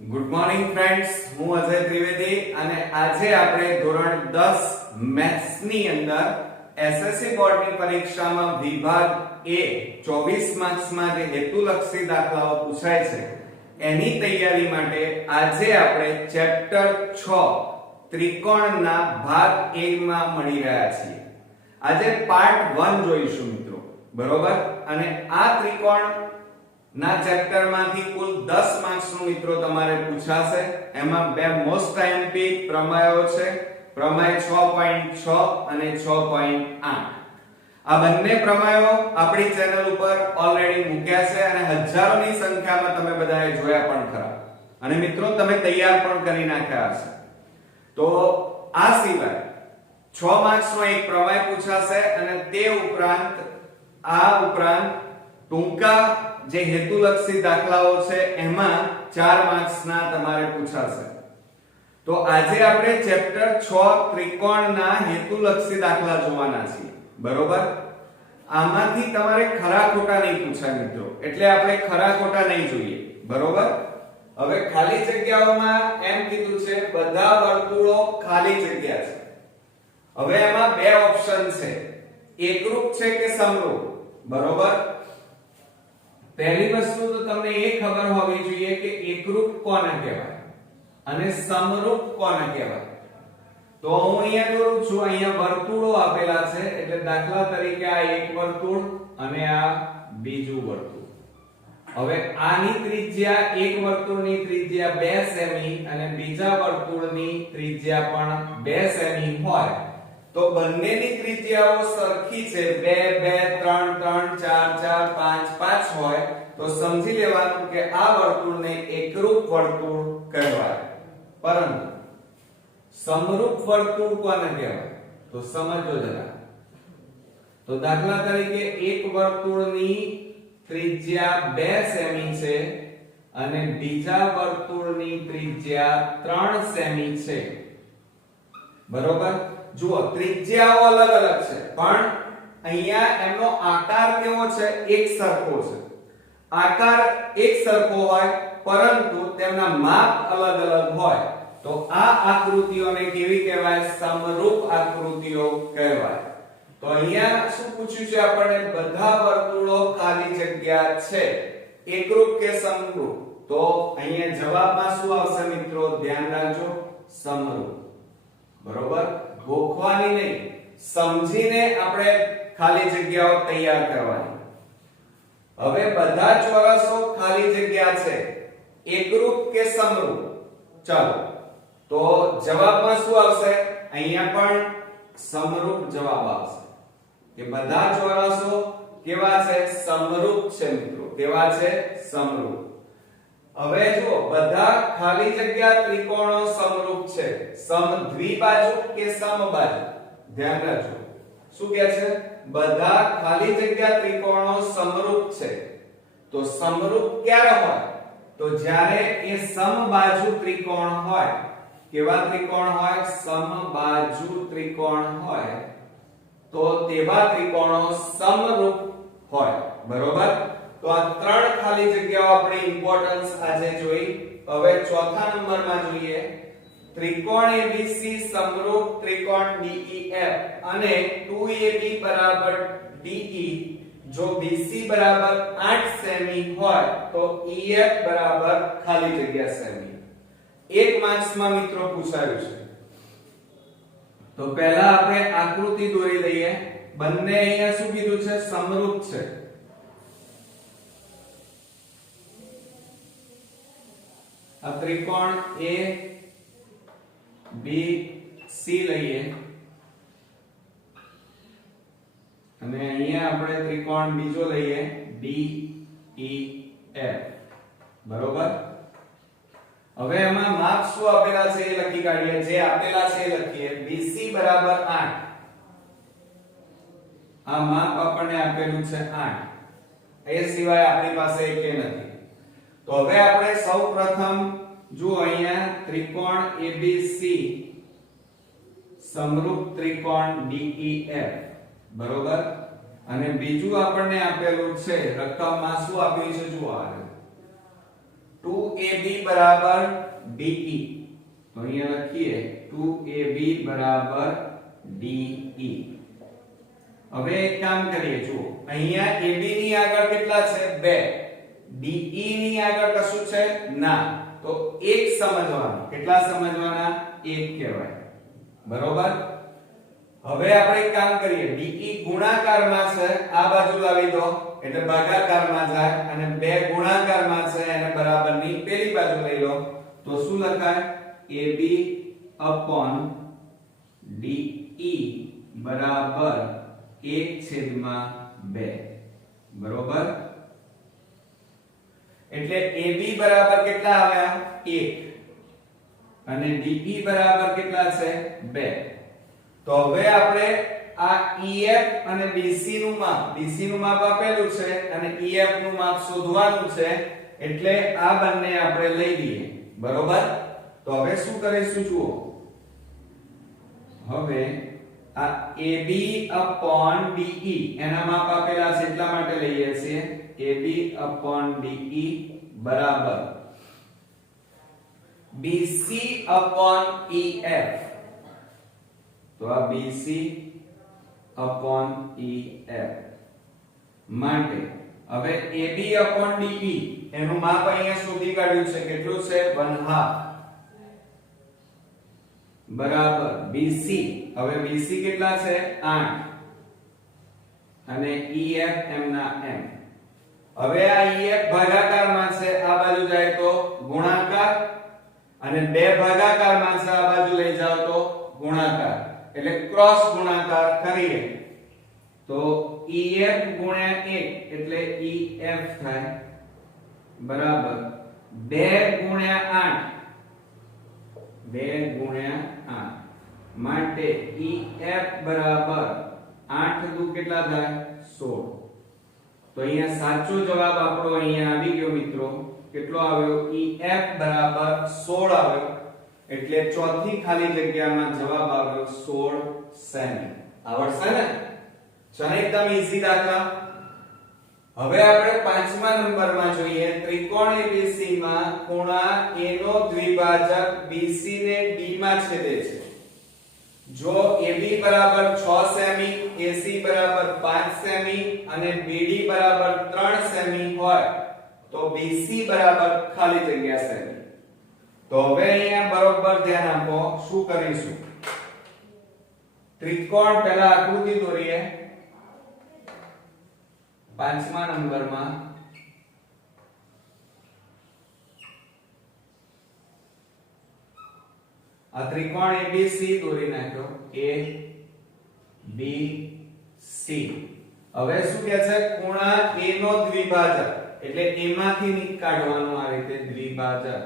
Good morning friends, હું અજય ત્રિવેદી અને આજે આપણે ધોરણ 10 મેથ્સ ની અંદર એસએસસી બોર્ડની પરીક્ષામાં વિભાગ એ 24 માર્ક્સમાં જે હેતુલક્ષી દાખલાઓ પૂછાય છે એની તૈયારી માટે આજે આપણે ચેપ્ટર 6 ત્રિકોણના ભાગ 1 માં મળી રહ્યા છીએ. આજે પાર્ટ 1 જોઈશું મિત્રો, બરોબર? અને આ ત્રિકોણ ના ચેપ્ટર માંથી કુલ 10 માર્ક્સ નું મિત્રો તમારે પૂછાશે. એમાં બે મોસ્ટ આઈએમપી પ્રમેયો છે, પ્રમેય 6.6 અને 6.8. આ બંને પ્રમેયો આપણી ચેનલ ઉપર ઓલરેડી મૂક્યા છે અને હજારોની સંખ્યામાં તમે બધાએ જોયા પણ ખરા અને મિત્રો તમે તૈયાર પણ કરી નાખ્યા હશે. તો આ સિવાય 6 માર્ક્સ નો એક પ્રમેય પૂછાશે અને તે ઉપરાંત ટૂંકા જે હેતુલક્ષી દાખલાઓ છે એમાં 4 માર્ક્સ ના તમારે પૂછાશે. તો આજે આપણે ચેપ્ટર 6 ત્રિકોણના હેતુલક્ષી દાખલા જોવાના છીએ, બરોબર? આમાંથી તમારે ખરા ખોટા નહીં પૂછાય મિત્રો, એટલે આપણે ખરા ખોટા નહીં જોઈએ, બરોબર? હવે ખાલી જગ્યાઓમાં એમ કીધું છે બધા વર્તુળો ખાલી જગ્યા છે. હવે એમાં બે ઓપ્શન છે, એકરૂપ છે કે સમરૂપ, બરોબર? પહેલી વસ્તુ તો તમને એ ખબર હોવી જોઈએ કે એકરૂપ કોને કહેવાય અને સમરૂપ કોને કહેવાય. તો હું અહીંયા દોરું છું, અહીંયા વર્તુળો આપેલા છે, એટલે દાખલા તરીકે આ એક વર્તુળ અને આ બીજું વર્તુળ. હવે આની ત્રિજ્યા એક વર્તુળની ત્રિજ્યા 2 સેમી અને બીજા વર્તુળની ત્રિજ્યા પણ 2 સેમી હોય તો બંનેની ત્રિજ્યાઓ સરખી છે, 2 2 3 3 4 4 5 5 હોય તો સમજી લેવાનું કે આ વર્તુળને એકરૂપ વર્તુળ કહેવાય. પરંતુ સમરૂપ વર્તુળ કોને કહેવાય તો સમજો જરા. તો દાખલા તરીકે એક વર્તુળની ત્રિજ્યા 2 સેમી છે અને બીજા વર્તુળની ત્રિજ્યા 3 સેમી છે, બરોબર? જુઓ, ત્રિજ્યાઓ અલગ અલગ છે પણ અહીંયા એમનો આકાર કેવો છે? એક સરખો છે. આકાર એક સરખો હોય પરંતુ તેમના માપ અલગ અલગ હોય તો આ આકૃતિઓને કેવી કહેવાય? સમરૂપ આકૃતિઓ કહેવાય. તો અહીંયા શું પૂછ્યું છે આપણને? બધા વર્તુળો ખાલી જગ્યા છે, એકરૂપ કે સમરૂપ? તો અહીંયા જવાબમાં શું આવશે મિત્રો? ધ્યાન રાખજો, સમરૂપ, બરોબર? ગોખવાની નહીં, સમજીને આપણે ખાલી જગ્યાઓ તૈયાર કરવાની. હવે બધા ચોરસો ખાલી જગ્યા છે, એકરૂપ કે સમરૂપ? ચાલો, તો જવાબમાં શું આવશે? અહીંયા પણ સમરૂપ જવાબ આવશે કે બધા ચોરસો કેવા છે? સમરૂપ છે મિત્રો. કેવા છે? સમરૂપ. હવે જો બધા ખાલી જગ્યા ત્રિકોણો સમરૂપ છે, સમદ્વિબાજુ કે સમબાજુ? ધ્યાન રાખજો, શું કહે છે? બધા ખાલી જગ્યા ત્રિકોણો સમરૂપ છે. તો સમરૂપ ક્યારે હોય? તો જ્યારે એ સમબાજુ ત્રિકોણ હોય. કેવા ત્રિકોણ હોય? સમબાજુ ત્રિકોણ હોય તો તેવા ત્રિકોણો સમરૂપ હોય, બરોબર? તો આ ત્રણ ખાલી જગ્યાઓ આપણે ઇમ્પોર્ટન્સ આજે જોઈ. હવે ચોથા નંબરમાં જોઈએ, ત્રિકોણ ABC સમરૂપ ત્રિકોણ DEF અને 2AB બરાબર DE જો BC બરાબર 8 સેમી હોય તો EF બરાબર ખાલી જગ્યા સેમી. 1 માર્ક્સમાં મિત્રો પૂછાયું છે. તો પહેલા આપણે આકૃતિ દોરી લઈએ. બંને અહીંયા શું કીધું છે? સમરૂપ છે. આ ત્રિકોણ ABC લઈએ અને અહીંયા આપણે ત્રિકોણ બીજો લઈએ DEF, બરોબર? હવે એમાં માપ શું આપેલા છે એ લખી કાઢીએ. જે આપેલા છે એ લખીએ. BC બરાબર 8. આ માપ આપણને આપેલું છે 8. એ સિવાય આપણી પાસે એકે નથી. તો હવે આપણે સૌપ્રથમ જો અહીંયા ત્રિકોણ ABC સમરૂપ ત્રિકોણ DEF, બરોબર? અને બીજું આપણને આપેલું છે રકમમાં શું આપ્યું છે? જુઓ, 2 2ab બરાબર de. તો અહીંયા લખીએ 2ab બરાબર de. હવે એક કામ કરીએ, જુઓ અહીંયા ab ની આગળ કેટલા છે 2, de ની આગળ કશું છે ના, તો એક સમજવાનું. કેટલા સમજવાના? એક કહેવાય, બરોબર. હવે આપણે એક કામ કરીએ, de ગુણાકારમાં છે, આ બાજુ લાવી દો એટલે ભાગાકારમાં જાય, અને 2 ગુણાકારમાં છે એને બરાબરની પેલી બાજુ લઈ લો, તો શું લખાય? ab de બરાબર 1/2, બરોબર. એટલે ab બરાબર કેટલા આવ્યા? 1, અને de બરાબર કેટલા છે? 2. તો હવે આપણે આ EF અને BC નું માપ, BC નું માપ આપેલું છે અને EF નું માપ શોધવાનું છે, એટલે આ બંને આપણે લઈ લઈએ, બરોબર. તો હવે શું કરીશું જુઓ, હવે આ AB de એના માપ આપેલા છે એટલા માટે લઈએ છીએ. AB de બરાબર BC EF. તો આ BC EF માટે હવે AB de એનું માપ અહીંયા શોધી કાઢ્યું છે, કેટલું છે? 1/2 બરાબર BC. હવે BC કેટલા છે? 8, અને EF એમના એમ. હવે આ EF ભાગાકારમાં છે, આ બાજુ જાય તો ગુણાકાર, અને 2 ભાગાકારમાં છે, આ બાજુ લઈ જાવ તો ગુણાકાર, એટલે ક્રોસ ગુણાકાર કરીએ તો EF ગુણ્યા 1 એટલે EF થાય, બરાબર 2 ગુણ્યા 8 માટે EF બરાબર 8 દુ કેટલા થાય? 16. તો અહીંયા સાચો જવાબ આપણો અહીંયા આવી ગયો મિત્રો. કેટલો આવ્યો? EF બરાબર 16 આવ્યો. એટલે ચોથી ખાલી જગ્યામાં જવાબ આવ્યો 16 સેમી. આવડશે ને? ચલો એકદમ ઈઝી દાખલા. હવે આપણે 5મા નંબરમાં જોઈએ, ત્રિકોણ ABC માં ખૂણા A નો દ્વિભાજક BC ને D માં છેદે છે. જો AB બરાબર 6 સેમી, AC બરાબર 5 સેમી અને BD બરાબર 3 સેમી હોય તો BC બરાબર ખાલી જગ્યા સેમી. તો હવે અહીંયા બરોબર ધ્યાન આપો, શું કરીશું? ત્રિકોણ પહેલા આકૃતિ દોરીએ 5મા નંબરમાં. આ ત્રિકોણ ABC દોરી નાખ્યો, A B C. હવે શું કહે છે? ખૂણા A નો દ્વિભાજક, એટલે A માંથી કાઢવાનું આ રીતે દ્વિભાજક.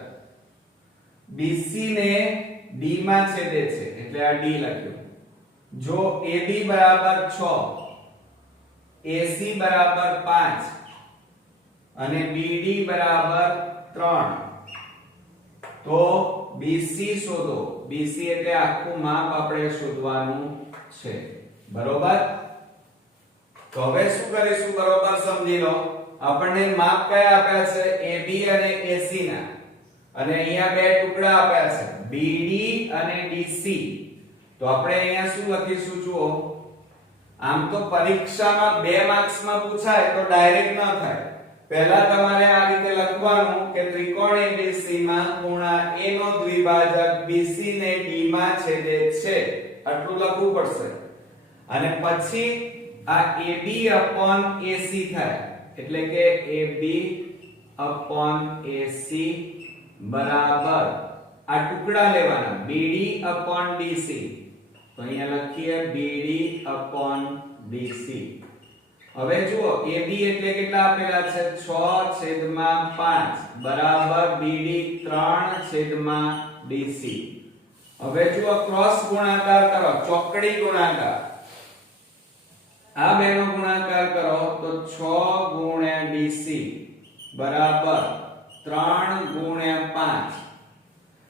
BC ને D માં છેદે છે એટલે આ D લખ્યું. જો AB બરાબર 6, AC બરાબર 5 અને BD બરાબર 3, તો BC શોધો. BC એટલે આખું માપ આપણે શોધવાનું છે, બરોબર. તો હવે શું કરીશું? બરોબર સમજી લો. આપણને માપ કયા આપ્યા છે? AB અને AC ના, અને અહીંયા બે ટુકડા આપ્યા છે BD અને DC. તો આપણે અહીંયા શું લખીશું જુઓ, આમ તો પરીક્ષામાં 2 માર્ક્સમાં પૂછાય તો ડાયરેક્ટ ન થાય. પહેલા તમારે આ રીતે લખવાનું કે ત્રિકોણ ABC માં ખૂણા A નો દ્વિભાજક BC ને D માં છેદે છે, આટલું લખવું પડશે. અને પછી આ AB AC થાય, એટલે કે AB AC બરાબર આ ટુકડા લેવાના BD DC. તો અહીંયા લખીએ BD DC. હવે જુઓ AB એટલે કેટલા આપેલા છે? 6/5 બરાબર BD 3/DC. હવે જુઓ ક્રોસ ગુણાકાર કરો, ચોકડી ગુણાકાર. આ બેનો ગુણાકાર કરો તો 6 DC બરાબર 3/5.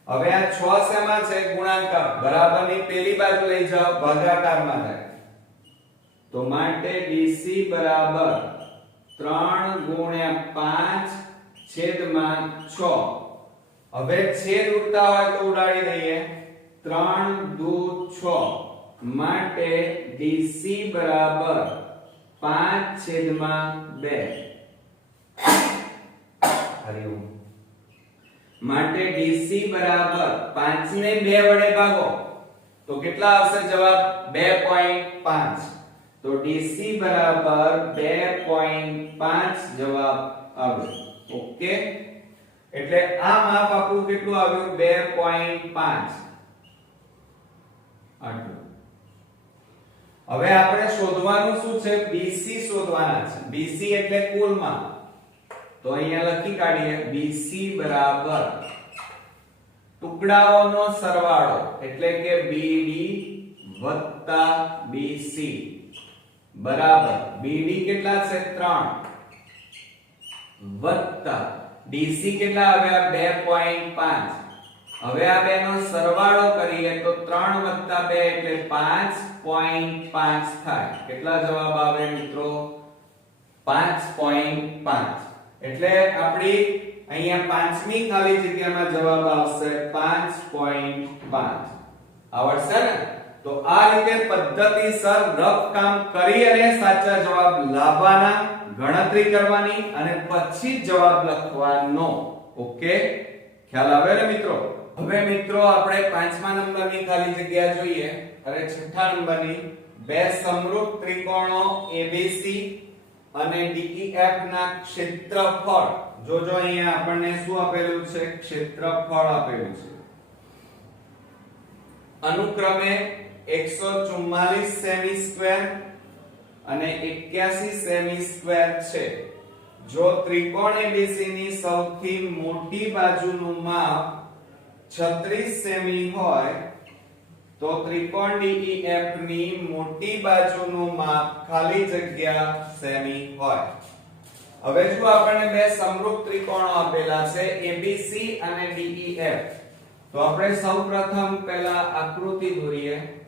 હવે આ 6 શેમાં છે? ગુણાકાર. બરાબરની પેલી બાજુ લઈ જાઓ, ભાગાકારમાં જાય. તો માટે DC બરાબર 3/5/6. હવે છેદ ઉડતા હોય તો ઉડાડી દઈએ 3 દુ 6 માટે DC બરાબર 5/2 હરિઓમ માટે DC બરાબર 5 ને 2 વડે ભાગો તો કેટલા આવશે જવાબ 2.5 તો DC બરાબર 2.5 જવાબ આવે ઓકે એટલે આ માપ આપણું કેટલું આવ્યું 2.5 આટલું હવે આપણે શોધવાનું શું છે BC શોધવાના છે BC એટલે કુલ માપ તો અહીંયા લખી કાઢીએ BC બરાબર ટુકડાઓનો સરવાળો એટલે કે BD વત્તા BC બરાબર BD કેટલા છે 3 વત્તા DC કેટલા આવ્યા 2.5 હવે આ બેનો સરવાળો કરીએ તો 3 વત્તા 2 એટલે 5.5 થાય કેટલા જવાબ આવે મિત્રો 5.5 એટલે આપણી અહીંયા પાંચમી ખાલી જગ્યામાં જવાબ આવશે 5.5 આવડશે ને તો આ રીતે પદ્ધતિસર રફ કામ કરી અને સાચા જવાબ લાવવાના ગણતરી કરવાની અને પછી જવાબ લખવાનો ઓકે ખ્યાલ આવે ને મિત્રો હવે મિત્રો આપણે પાંચમા નંબરની ખાલી જગ્યા જોઈએ અને છઠ્ઠા નંબરની બે સમરૂપ ત્રિકોણો ABC અને DEF ના ક્ષેત્રફળ જોજો અહીંયા આપણને શું આપેલું છે ક્ષેત્રફળ આપેલું છે અનુક્રમે 144 સેમી સ્ક્વેર અને 81 સેમી સ્ક્વેર છે જો ત્રિકોણ ABC ની સૌથી મોટી બાજુનું માપ 36 સેમી હોય તો ત્રિકોણ DEF ની મોટી બાજુનું માપ ખાલી જગ્યા સેમી હોય હવે જો આપણને બે સમરૂપ ત્રિકોણો આપેલા છે ABC અને DEF તો આપણે સૌપ્રથમ પહેલા આકૃતિ દોરીએ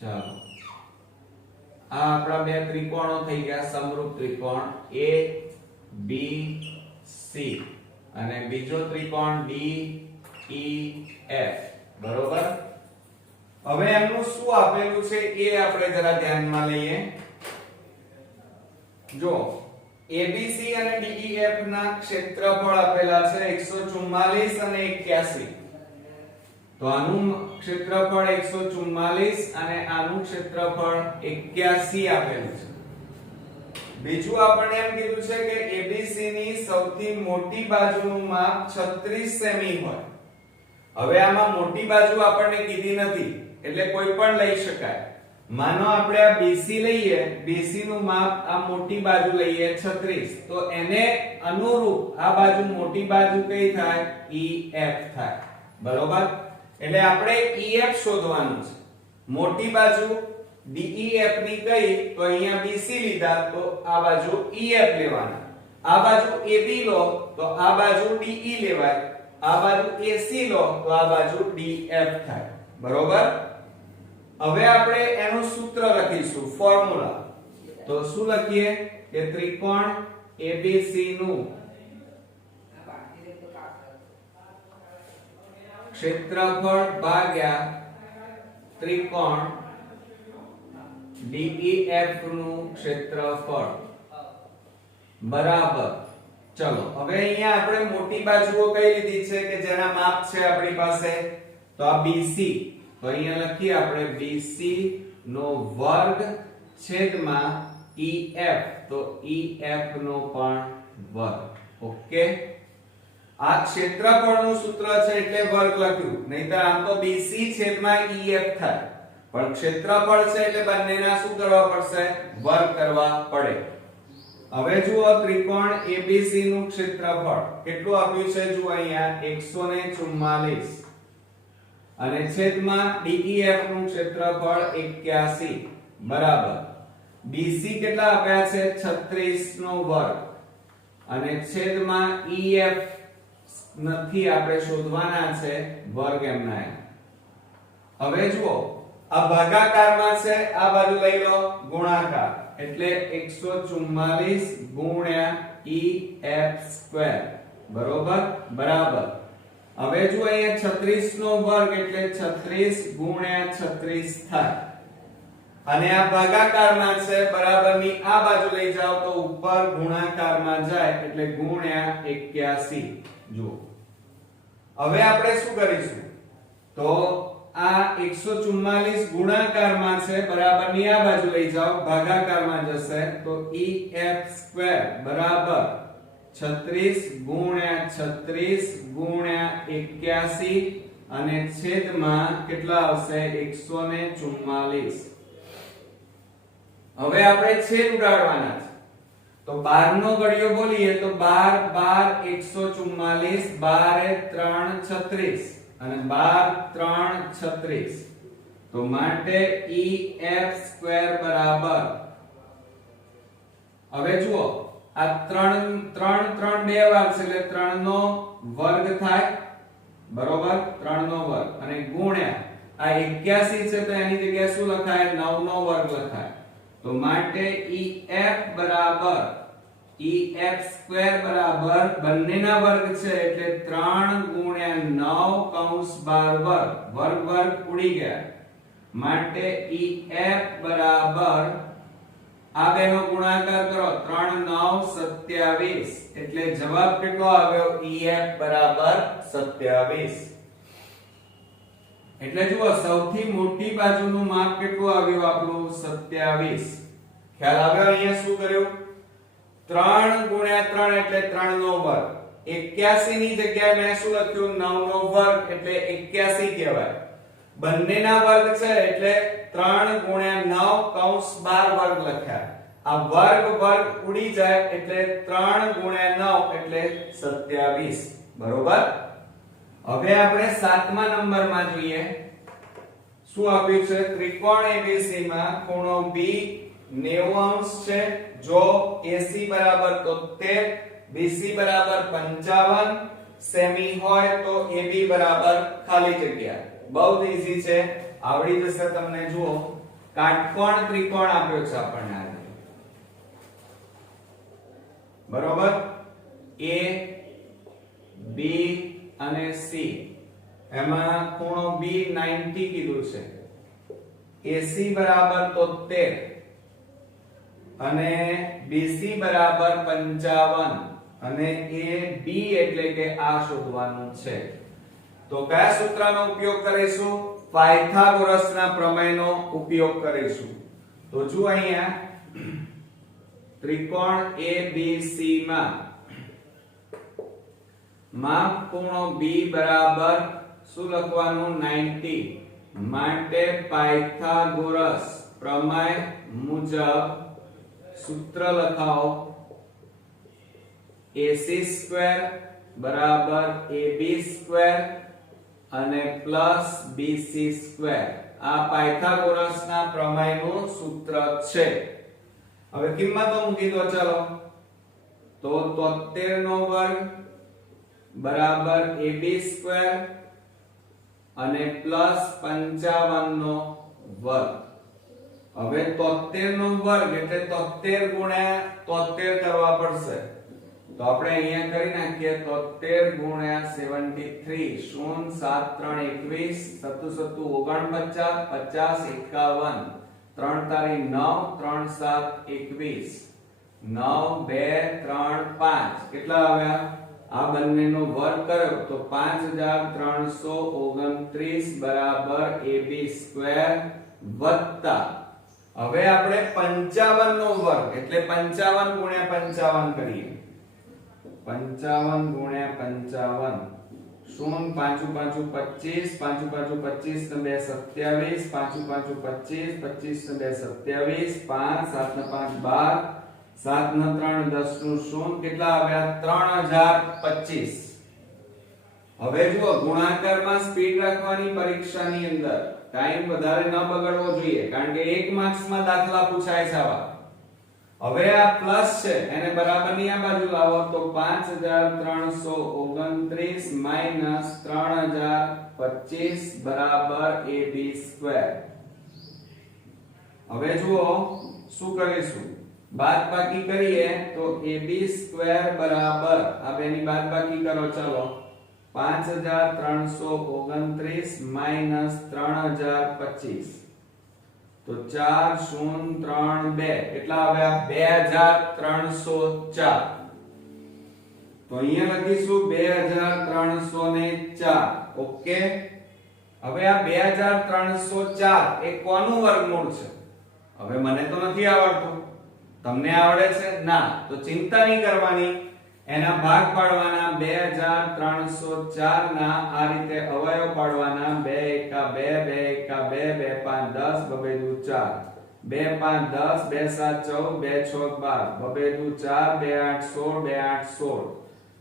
ચાલો આ આપણા બે ત્રિકોણો થઈ ગયા સમરૂપ ત્રિકોણ ABC અને બીજો ત્રિકોણ DEF બરોબર હવે એમનું શું આપેલું છે એ આપણે જરા ધ્યાનમાં લઈએ જો ABC અને DEF ના ક્ષેત્રફળ આપેલા છે 144 અને 81 તો આનું ક્ષેત્રફળ 144 અને આનું ક્ષેત્રફળ 81 આપેલું છે બીજું આપણને એમ કીધું છે કે ABC ની સૌથી મોટી બાજુનું માપ 36 સેમી હોય હવે આમાં મોટી બાજુ આપણને કીધી નથી એટલે કોઈ પણ લઈ શકાય માનો આપણે આ BC લઈએ BC નું માપ આ મોટી બાજુ લઈએ 36 તો એને અનુરૂપ આ બાજુ મોટી બાજુ કઈ થાય EF થાય બરોબર એટલે આપણે EF શોધવાનું છે મોટી બાજુ DEF ની કઈ તો અહીંયા BC લીધા તો આ બાજુ EF લેવાના આ બાજુ AB લો તો આ બાજુ DE લેવાય આ બાજુ AC લો તો આ બાજુ DF થાય બરોબર હવે આપણે એનું સૂત્ર લખીશું ફોર્મ્યુલા તો શું લખીએ કે ત્રિકોણ ABC નું ક્ષેત્રફળ ભાગ્યા ત્રિકોણ DEF નું ક્ષેત્રફળ બરાબર ચલો હવે અહીંયા આપણે મોટી બાજુઓ કઈ લીધી છે કે જેના માપ છે આપણી પાસે તો આ BC તો અહીંયા લખીએ આપણે BC નો વર્ગ છેદમાં EF તો EF નો પણ વર્ગ ઓકે આ ક્ષેત્રફળનું સૂત્ર છે એટલે વર્ગ લખ્યું નહીતર આમ તો BC છેદમાં EF થાય પણ ક્ષેત્રફળ છે એટલે બંનેના શું કરવા પડશે વર્ગ કરવા પડે હવે જુઓ ત્રિકોણ ABC નું ક્ષેત્રફળ કેટલું આપ્યું છે જુઓ અહીંયા 144 અને છેદમાં DEF નું ક્ષેત્રફળ 81 બરાબર BC કેટલા આપ્યા છે 36 નો વર્ગ અને છેદમાં EF નથી આપણે શોધવાના છે વર્ગ એમના હવે જુઓ આ ભાગાકારમાં છે, આ બાજુ લઈ લો ગુણાકાર, એટલે 144 ગુણ્યા EF², બરોબર, બરાબર. હવે જો અહીંયા 36 નો વર્ગ એટલે 36 ગુણ્યા 36 થાય, અને આ ભાગાકારમાં છે, બરાબરની આ બાજુ લઈ જાઓ તો ઉપર ગુણાકારમાં જાય એટલે ગુણ્યા 81. જો હવે આપણે શું કરીશું, તો આ 144 ગુણાકારમાં છે, બરાબરની આ બાજુ લઈ જાઓ ભાગાકારમાં જશે તો EF² બરાબર 36 ગુણ્યા 36 ગુણ્યા 81 અને છેદમાં કેટલા આવશે 144. હવે આપણે છેદ ઉડાડવાના છે, તો 12 નો ઘડિયો બોલીએ તો 12 144, 12 3 36 અને 12 3 36, તો માટે EF² બરાબર, હવે જુઓ આ 3 બે વાર છે એટલે 3 નો વર્ગ થાય, બરોબર, 3 નો વર્ગ, અને ગુણ્યા આ 81 છે તો એની જગ્યાએ શું લખાય 9 નો વર્ગ લખાય, તો માટે EF બરાબર EF² બરાબર બંનેના વર્ગ છે એટલે 3 ગુણ્યા 9 કૌંસ 12 વર્ગ વર્ગ ઉડી ગયા, માટે EF બરાબર આ બેનો ગુણાકાર કરો 3 9 27, એટલે જવાબ કેટલો આવ્યો EF બરાબર 27. એટલે જુઓ સૌથી મોટી બાજુનું માપ કેટલું આવ્યું આપણું 27. ખ્યાલ આવ્યો? અહીંયા શું કર્યું, 3 ગુણ્યા 3 એટલે 3 નો વર્ગ, 81 ની જગ્યાએ મેં શું લખ્યું 9 નો વર્ગ એટલે 81 કહેવાય, બંનેના વર્ગ છે એટલે 3 ગુણ્યા 9 કૌંસ 12 વર્ગ લખ્યા, આ વર્ગ વર્ગ ઉડી જાય એટલે 3 ગુણ્યા 9 એટલે 27, બરોબર. હવે આપણે 7મા નંબરમાં જોઈએ શું આપ્યું છે, ત્રિકોણ ABC માં ખૂણો B 90° છે, જો AC બરાબર 73, BC બરાબર 55 સેમી હોય તો AB બરાબર ખાલી જગ્યા. બહુ ઈઝી છે, આવડી જશે તમને. જુઓ કાટકોણ ત્રિકોણ આપ્યો છે આપણને, બરોબર, A B અને C, એમાં ખૂણો B 90 કીધું છે, AC બરાબર 73 અને BC બરાબર 55 અને AB એટલે કે આ શોધવાનું છે. તો કયા સૂત્રનો ઉપયોગ કરીશું, પાયથાગોરસના પ્રમેયનો ઉપયોગ કરીશું. તો જો અહીંયા ત્રિકોણ ABC માં માપ ખૂણો B બરાબર શું લખવાનું 90, માટે પાયથાગોરસ પ્રમેય મુજબ સૂત્ર લખાવો, AC² બરાબર AB² અને પ્લસ BC². આ પાયથાગોરસના પ્રમેયનું સૂત્ર છે. હવે કિંમતો મૂકી દો, ચાલો. તો 73 નો વર્ગ બરાબર AB² અને પ્લસ 55 નો વર્ગ. હવે 73 નો વર્ગ એટલે 73 ગુણ્યા 73 કરવા પડશે, તો આપણે અહીંયા કરી નાખીએ 73 ગુણ્યા 73, 0 7 3 21, 7 7 49, 50 51, 3 તારી 9, 3 7 21, 9 2 3 5, કેટલા આવ્યા, આ બંનેનો વર્ગ કર્યો તો 5329 બરાબર AB² વત્તા, હવે આપણે 55 નો વર્ગ એટલે 55 ગુણ્યા 55 કરીએ, 55 ગુણ્યા 55, 0 5 5 25, 5 5 25 ને 2 27, 5 5 25, 25 ને 2 27, 5 7 ને 5 12, 7 ને 3 10 નું 0, કેટલા આવ્યા 3025. હવે જુઓ ગુણાકારમાં સ્પીડ રાખવાની પરીક્ષાની અંદર, ટાઈમ વધારે ન બગાડવો જોઈએ, કારણ કે 1 માર્ક્સ માં દાખલા પૂછાય છે આવા. હવે આ પ્લસ છે એને બરાબરની આ બાજુ લાવો તો 5329 માઈનસ 3025 બરાબર AB². હવે જુઓ શું કરીશું, બાદબાકી કરીએ તો ab² બરાબર આ બેની બાદબાકી કરો, ચાલો 5329 માઈનસ 3025 તો 4032 કેટલા આવ્યા 2304. તો અહીંયા લખીશું 2304. ઓકે, હવે આ 2304 એ કોનું વર્ગમૂળ છે? હવે મને તો નથી આવડતું, તમને આવડે છે ના, તો ચિંતા નહીં કરવાની, એના ભાગ પાડવાના 2304 ના આ રીતે અવયવ પાડવાના 2 એકા 2 2 એકા 2 2 5 10 2 5 10 2 7 14 2 6 12 2 8 16 2 8 16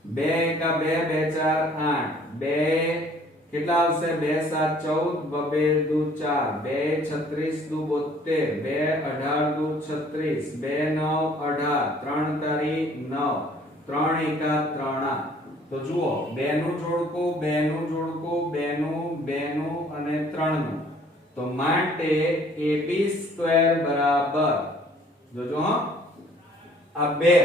2 એકા 2 2 4 8 2 કેટલા આવશે 2 7 14 2 4 2 36 2 72 2 18 36 2 9 18 3 તારીખ 9 3 એકા 3 8. તો જુઓ 2 નું જોડકું 2 નું જોડકું 2 નું 2 નું અને 3 નું, તો માટે ab² બરાબર જોજો આ 2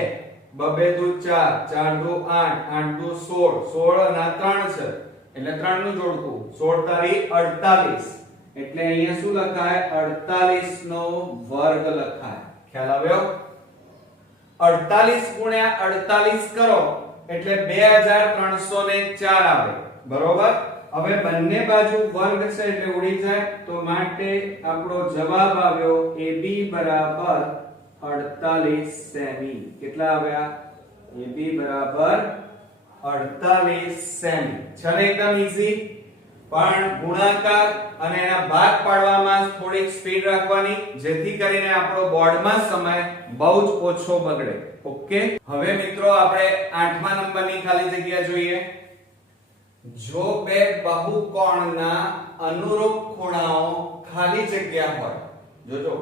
2 2 4 4 2 8 8 2 16 16 અને 3 છે એટલે 3 નું જોડકું 16 તારી 48 એટલે અહીંયા શું લખાય 48 નો વર્ગ લખાય. ખ્યાલ આવ્યો? 48 ગુણ્યા 48 કરો એટલે 2304 આવે, બરોબર. હવે બંને બાજુ વર્ગ છે એટલે ઉડી જાય, તો માટે આપણો જવાબ આવ્યો AB બરાબર 48 સેમી. કેટલા આવ્યા? AB બરાબર 48 સેમી. છે ને એકદમ ઈઝી. પણ ગુણાકાર અને એના ભાગ પાડવામાં થોડીક સ્પીડ રાખવાની, જેથી કરીને આપણો બોર્ડમાં સમય બહુ જ ઓછો બગડે. ઓકે, હવે મિત્રો આપણે 8મા નંબરની ખાલી જગ્યા જોઈએ. જો બે બહુકોણના અનુરૂપ ખૂણાઓ ખાલી જગ્યા હોય, જોજો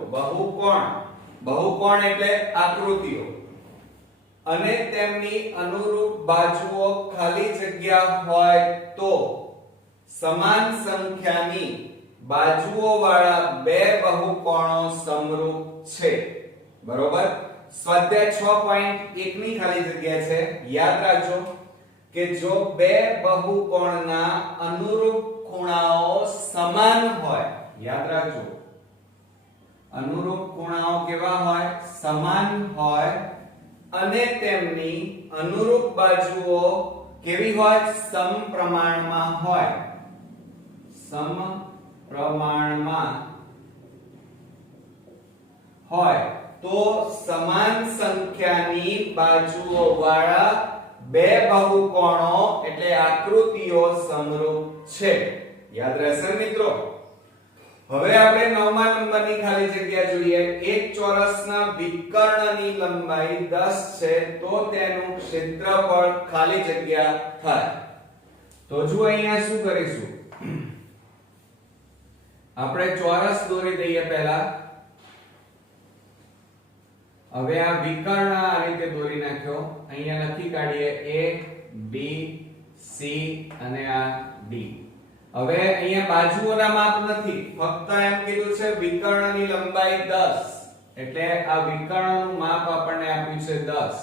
બહુકોણ એટલે આકૃતિઓ, અને તેમની અનુરૂપ બાજુઓ ખાલી જગ્યા હોય તો સમાન સંખ્યાની બાજુઓ વાળા બે બહુકોણો સમરૂપ છે. બરોબર. સ્વાધ્યાય 6.1 ની ખાલી જગ્યા છે. યાદ રાખજો કે જો બે બહુકોણના અનુરૂપ ખૂણાઓ સમાન હોય, યાદ રાખજો અનુરૂપ ખૂણાઓ કેવા હોય? સમાન હોય, અને તેમની અનુરૂપ બાજુઓ કેવી હોય? સમપ્રમાણમાં હોય. સમપ્રમાણમાં હોય તો સમાન સંખ્યાની બાજુઓ વાળા બે બહુકોણો એટલે આકૃતિઓ સમરૂપ છે. યાદ રહેશે મિત્રો? હવે આપણે 9મા નંબરની ખાલી જગ્યા જોઈએ. એક ચોરસના વિકર્ણની લંબાઈ 10 છે તો તેનું ક્ષેત્રફળ ખાલી જગ્યા થાય. તો જો અહીંયા શું કરીશું, આપણે ચોરસ દોરી દઈએ પહેલા. હવે આ વિકર્ણ આ રીતે દોરી નાખ્યો, અહીંયા લખી કાઢીએ A B C અને આ D. હવે અહીંયા બાજુઓના માપ નથી, ફક્ત એમ કીધું છે વિકર્ણની લંબાઈ 10, એટલે આ વિકર્ણનું માપ આપણને આપ્યું છે 10.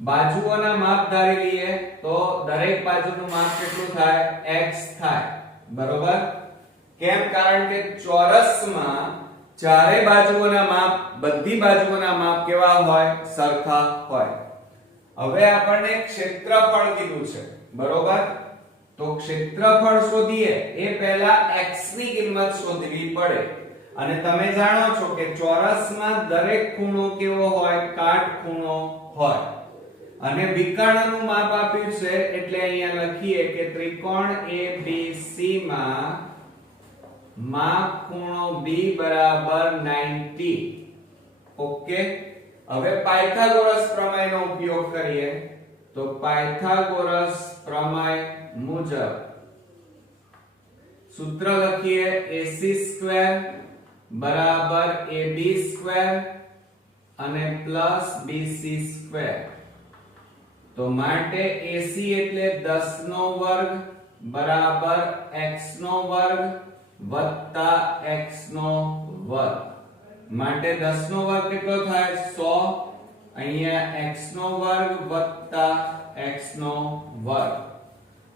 બાજુઓના માપ ધારી લઈએ તો દરેક બાજુનું માપ કેટલું થાય? x થાય. બરોબર. કેમ? કારણ કે ચોરસમાં ચારે બાજુઓના માપ, બધી બાજુઓના માપ કેવા હોય? સરખા હોય. હવે આપણને ક્ષેત્રફળ કીધું છે, બરોબર. તો ક્ષેત્રફળ શોધીએ એ પહેલા x ની કિંમત શોધવી પડે. અને તમે જાણો છો કે ચોરસમાં દરેક ખૂણો કેવો હોય? કાટખૂણો હોય. અને વિકર્ણનું માપ આપ્યું છે એટલે અહીંયા લખીએ કે ત્રિકોણ ABC માં માપ ખૂણો B બરાબર 90. ઓકે. હવે પાયથાગોરસ પ્રમેયનો ઉપયોગ કરીએ તો પાયથાગોરસ પ્રમેય મુજબ સૂત્ર લખીએ AC² બરાબર AB² અને પ્લસ BC². તો માટે AC એટલે 10 નો વર્ગ બરાબર x નો વર્ગ વત્તા x નો વર્ગ માટે 10 નો વર્ગ કેટલો થાય 100 અહીંયા x નો વર્ગ વત્તા x નો વર્ગ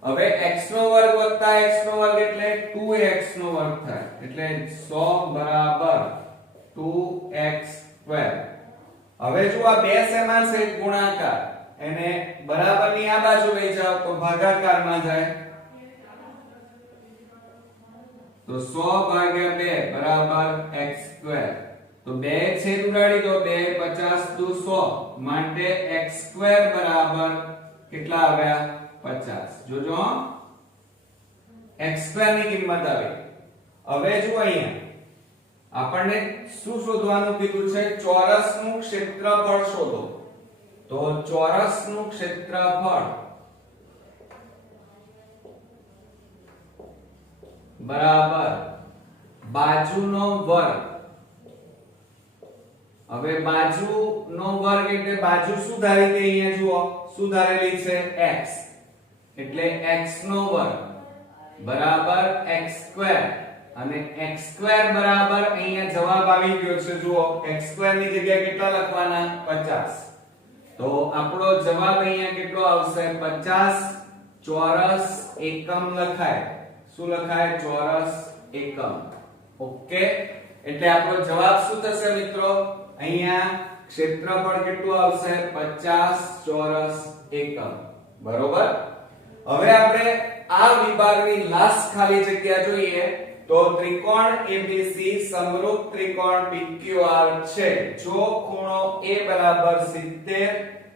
હવે x નો વર્ગ વત્તા x નો વર્ગ એટલે 2x નો વર્ગ થાય એટલે 100 બરાબર 2x સ્ક્વેર હવે જો આ બે શેમાં છે ગુણાકાર એને બરાબરની આ બાજુ લઈ જાઓ તો ભાગાકારમાં જાય તો 100 ભાગ્યા 2 બરાબર x સ્ક્વેર તો 2 છેદ ઉડાડી દો 2 50 દુ 100 માટે x સ્ક્વેર બરાબર કેટલા આવ્યા 50 જોજો x સ્ક્વેર ની કિંમત આવી હવે જો અહીંયા આપણને શું શોધવાનું કીધું છે ચોરસનું ક્ષેત્રફળ શોધો તો ચોરસનું ક્ષેત્રફળ બરાબર બાજુનો વર્ગ હવે બાજુનો વર્ગ એટલે બાજુ શું ધારી કે અહીંયા જુઓ શું ધારેલી છે x એટલે x નો વર્ગ બરાબર x સ્ક્વેર અને x સ્ક્વેર બરાબર અહીંયા જવાબ આવી ગયો છે જુઓ x સ્ક્વેર ની જગ્યાએ કેટલા લખવાના 50 તો આપણો જવાબ અહીંયા કેટલો આવશે 50 ચોરસ એકમ લખાય શું લખાય ચોરસ એકમ ઓકે એટલે આપણો જવાબ શું થશે મિત્રો અહીંયા ક્ષેત્રફળ કેટલું આવશે 50 ચોરસ એકમ બરોબર હવે આપણે આ વિભાગની લાસ્ટ ખાલી જગ્યા જોઈએ તો ત્રિકોણ ABC સમરૂપ ત્રિકોણ PQR છે જો ખૂણો A બરાબર 70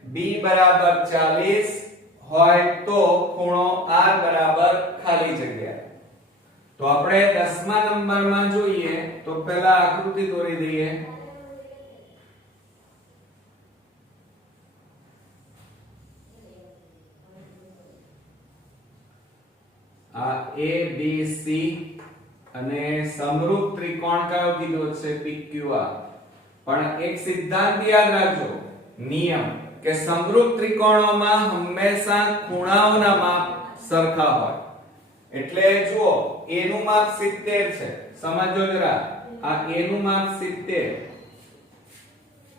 B બરાબર 40 હોય તો ખૂણો R બરાબર ખાલી જગ્યા તો આપણે 10મા નંબરમાં જોઈએ તો પહેલા આકૃતિ દોરી દઈએ આ ABC અને સમરૂપ ત્રિકોણ કયો કીધો છે PQR પણ એક સિદ્ધાંત યાદ રાખજો નિયમ કે સમરૂપ ત્રિકોણોમાં હંમેશા ખૂણાઓના માપ સરખા હોય એટલે જુઓ A નું માપ 70 છે સમજો જરા આ A નું માપ 70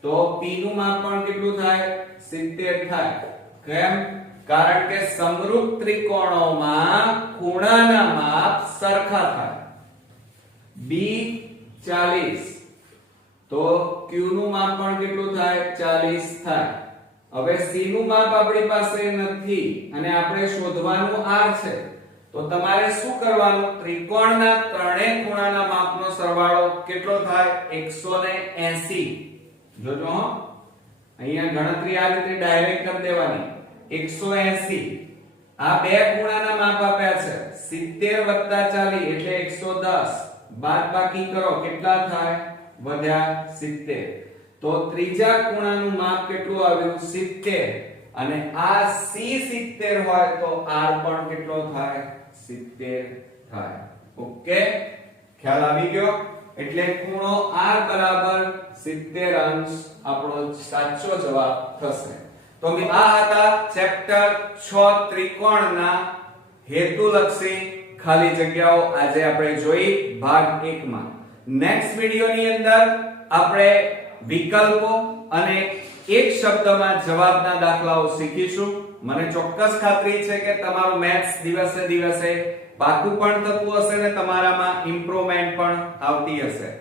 તો P નું માપ પણ કેટલું થાય 70 થાય કેમ કારણ કે સમરૂપ ત્રિકોણોમાં ખૂણાના માપ સરખા થાય B 40 તો Q નું માપ પણ કેટલું થાય 40 થાય હવે C નું માપ આપણી પાસે નથી અને આપણે શોધવાનું R છે તો તમારે શું કરવાનું ત્રિકોણના ત્રણેય ખૂણાના માપનો સરવાળો કેટલો થાય 180 જોજો અહીંયા ગણતરી આ રીતે ડાયરેક્ટ કરી દેવાની 180 આ બે ખૂણાના માપ આપ્યા છે 70 40 એટલે 110 બાદબાકી કરો કેટલા થાય વધ્યા 70 તો ત્રીજા ખૂણાનું માપ કેટલું આવ્યું 70 અને આ C70 હોય તો R પણ કેટલો થાય 70 થાય ઓકે ખ્યાલ આવી ગયો એટલે ખૂણો R બરાબર 70 અંશ આપણો સાચો જવાબ થશે તો આ હતા ચેપ્ટર 6 ત્રિકોણના હેતુલક્ષી ખાલી જગ્યાઓ આજે આપણે જોઈ ભાગ 1 માં નેક્સ્ટ વિડિયોની અંદર આપણે વિકલ્પો અને એક શબ્દમાં જવાબના દાખલાઓ શીખીશું મને ચોક્કસ ખાતરી છે કે તમારું મેથ્સ દિવસે દિવસે પાકું પણ થતું હશે ને તમારામાં ઇમ્પ્રુવમેન્ટ પણ આવતી હશે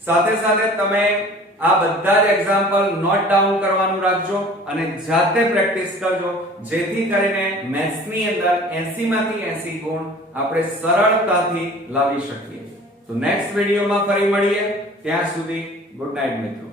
સાથે સાથે તમે આ બધા જ એક્ઝામ્પલ નોટ ડાઉન કરવાનું રાખજો અને જાતે પ્રેક્ટિસ કરજો જેથી કરીને મેથ્સ ની અંદર 80 માંથી 80 ગુણ આપણે સરળતાથી લાવી શકીએ તો નેક્સ્ટ વિડિયોમાં ફરી મળીએ ત્યાં સુધી ગુડ નાઈટ મિત્રો